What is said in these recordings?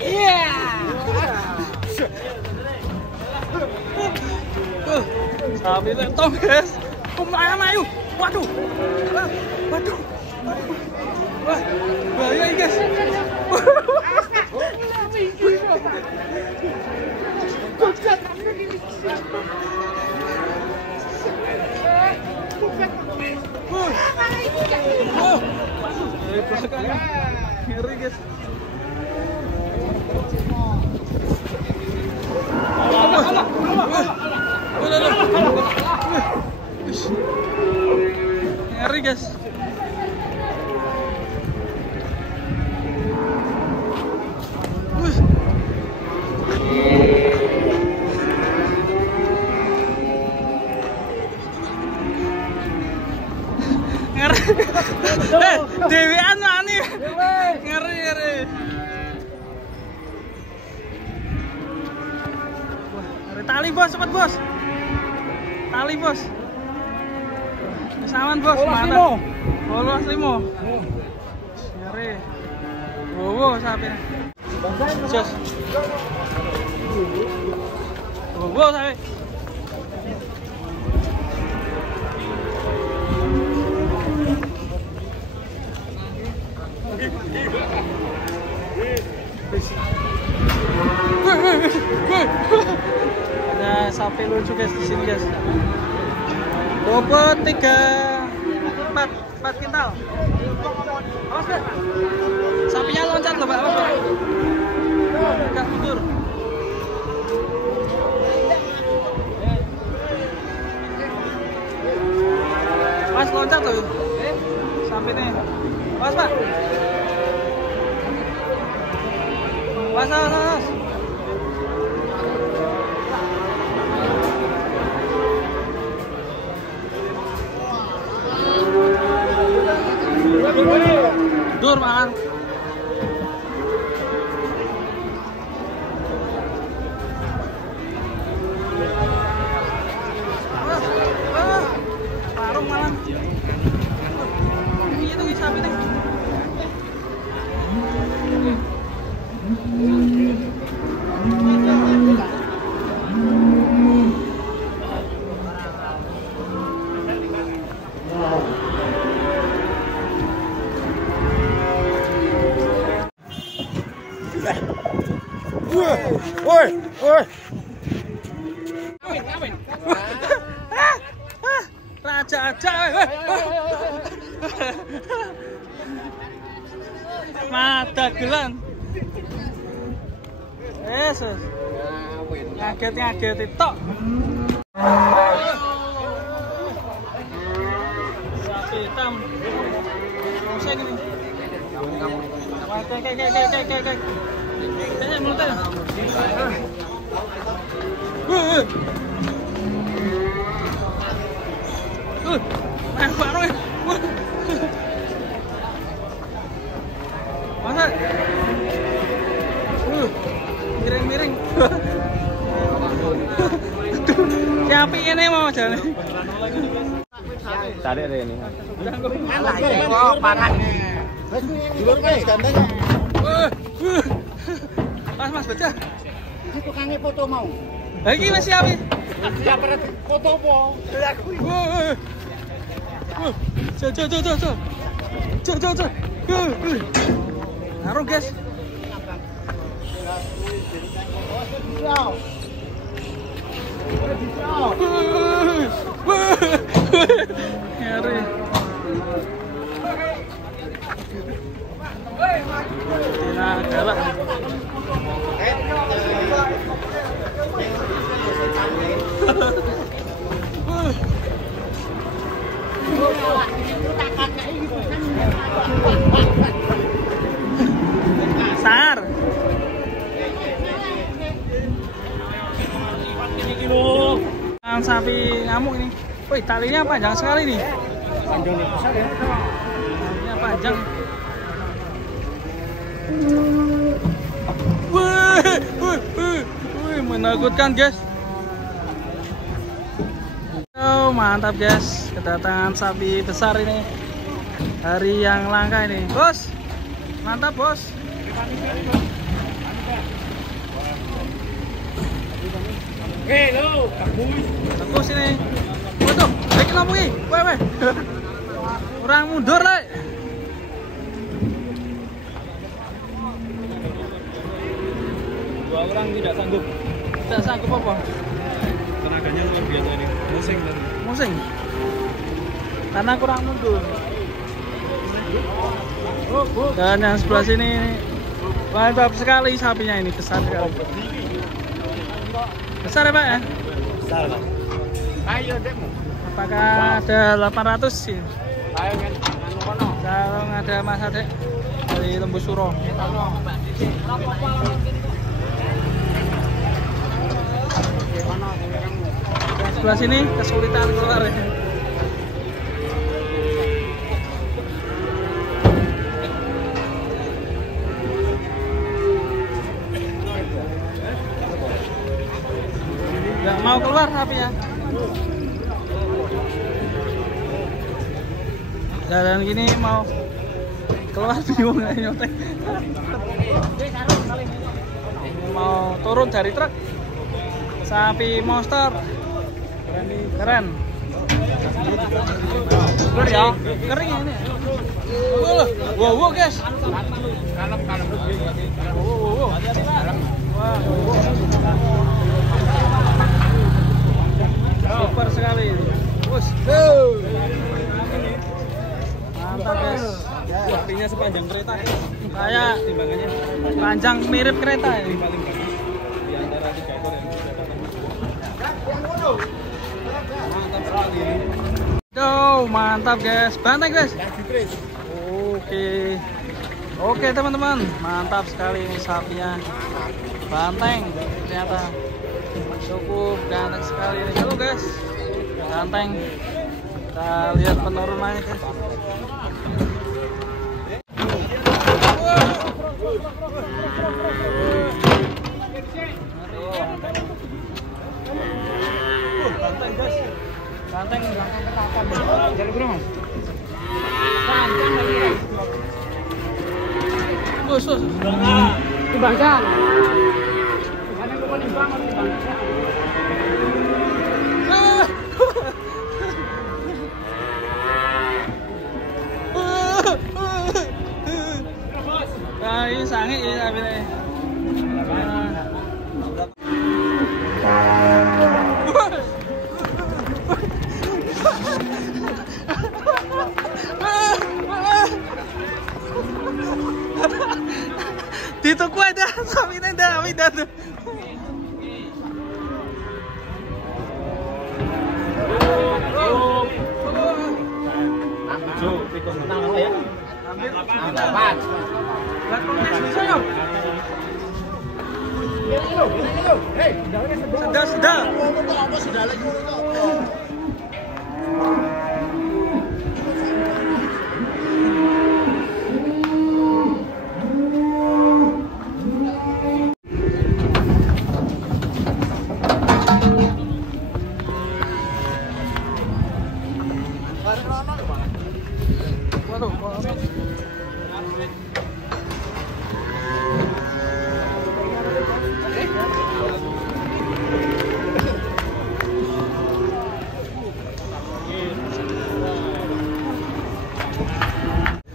Iya. Sapi lentong guys. Lumayan ayo. Waduh. Waduh. Wah, bahaya ini guys. Ngeri guys. Ngeri guys. Ngeri. Dewean mani. Ngeri. Tali bos, cepat bos. Tali bos. Kesawan bos. Mana? Bolos limo. Ngeri. Wow, sapi. Jos. Wow, sapi. Ada sapi lucu guys di sini guys. Bobot 4 kintal. Awas Pak. Sapinya loncat loh Pak. Awas Pak. Enggak mundur. Awas loncat loh. Sapinya. Awas Pak. Awas. Dur makan. Parung malam. Iya tuh sapi nih. Woi. Raja aja. Mata gelan. Yesus. Ngaget tok. Sapi hitam. Pusing ini. Kayak. Kayaknya mulutnya. Parung. Masa? Miring. Sapi ini mau jalan. Cari deh ini. Pakan. Dulur guys ganteng. Mas baca. Ini tukangnya foto mau. Lagi masih apa? Siap pada foto po. Cok. Naruh guys. Ngeri. Nah, galak. Sar. Sapi ngamuk ini. Wih, talinya panjang sekali nih. Panjangnya besar ya. Talinya panjang. Wih, menakutkan guys. Oh, mantap guys, kedatangan sapi besar ini. Hari yang langka ini, bos. Mantap bos. Lo, kabus. Tembus ini. Waduh, lagi lampu ini. Weh. Kurang mundur, Le. Dua orang tidak sanggup. Tidak sanggup apa? Tenaganya luar biasa ini. Musing dan Musing. Karena kurang mundur. Dan yang sebelah sini mantap sekali sapinya ini, besar sekali. Besar ya Pak ya? besar kan. Ayo demo. Apakah ada 800 sih? Ayo kan. Kalau ada Mas Adek dari Lembu Suro. Sebelah sini kesulitan keluar ya. Nggak mau keluar sapinya. Jalan gini mau keluar bingung nggak nyotek. Mau turun dari truk. Sapi monster. Keren. Keren ya. Kering ya ini. Wow guys. Kalem. Wow. Super sekali. Bus. Mantap guys. Sapinya sepanjang kereta. Kayak Timbangannya panjang mirip kereta ini. paling bagus di antara 3 ekor yang sudah datang. Mantap sekali ini. Tuh, mantap guys. Banteng guys. Oke teman-teman, mantap sekali ini sapinya. Banteng ternyata cukup ganteng sekali ini. Halo guys, banteng. Kita lihat penurunannya guys. Banteng guys. Banteng Jadi berapa? Bus. Timbangkan. Ada yang mau nimbang atau timbangkan? Nah, ini sange ini sapinya. Dituku aja sapinya dah tuh. Sedap.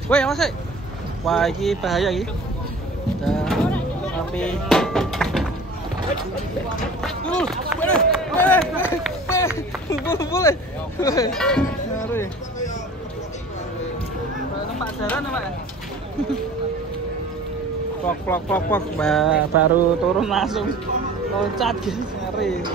Woi, awas sih. Wah, ini bahaya ini. Sapi. Boleh. Ngeri. Tempat jalan ya, Pak? Plok. Baru turun langsung loncat gitu. Ngeri.